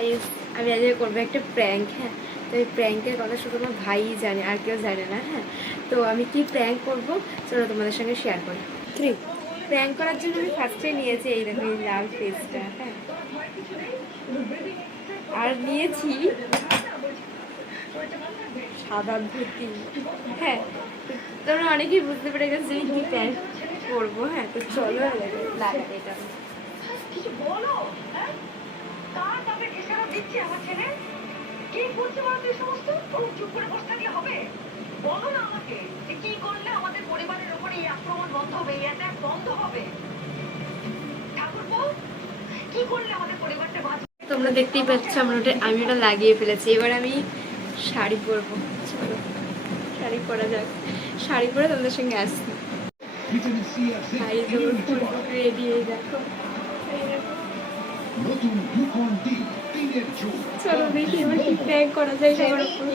Guys আমি আজকে করবো একটা প্র্যাঙ্ক। হ্যাঁ, তো এই প্র্যাঙ্কের কথা শুধু আমার ভাই জানে, আর কেউ জানে না। হ্যাঁ, তো আমি কি প্র্যাঙ্ক করবো চলো তোমাদের সঙ্গে শেয়ার করি। প্র্যাঙ্ক করার জন্য আমি ফার্স্টে নিয়েছি এই দেখো এই লাল ফেসটা। হ্যাঁ, আর নিয়েছি সাদা ধুতি। হ্যাঁ, তোমরা অনেকেই বুঝতে পেরে গেছো আমি কি প্র্যাঙ্ক করবো। হ্যাঁ, তো চলো লাগাই এটা। কিছু বলো, হ্যাঁ? কার বাপের খেসারত দিচ্ছে আমার ছেলে? কি করছে বলো তো এই সমস্ত? ও চুপ করে বসে থাকলে হবে? বলো না আমাকে যে কি করলে আমাদের পরিবারের উপরে এই আক্রমণ বন্ধ হবে, এই অ্যাটাক বন্ধ হবে? ঠাকুরপো, কি করলে আমাদের পরিবারটা বাঁচবে? তোমরা দেখতেই পাচ্ছ আমি ওটা লাগিয়ে ফেলেছি। এবার আমি শাড়ি পরবো। চলো শাড়ি পরা যাক, শাড়ি পরে তোমাদের সঙ্গে আসছি। রেডি হয়ে দেখো। চলো দেখি এবার কি প্র্যাঙ্ক করা যায় সবার উপরে।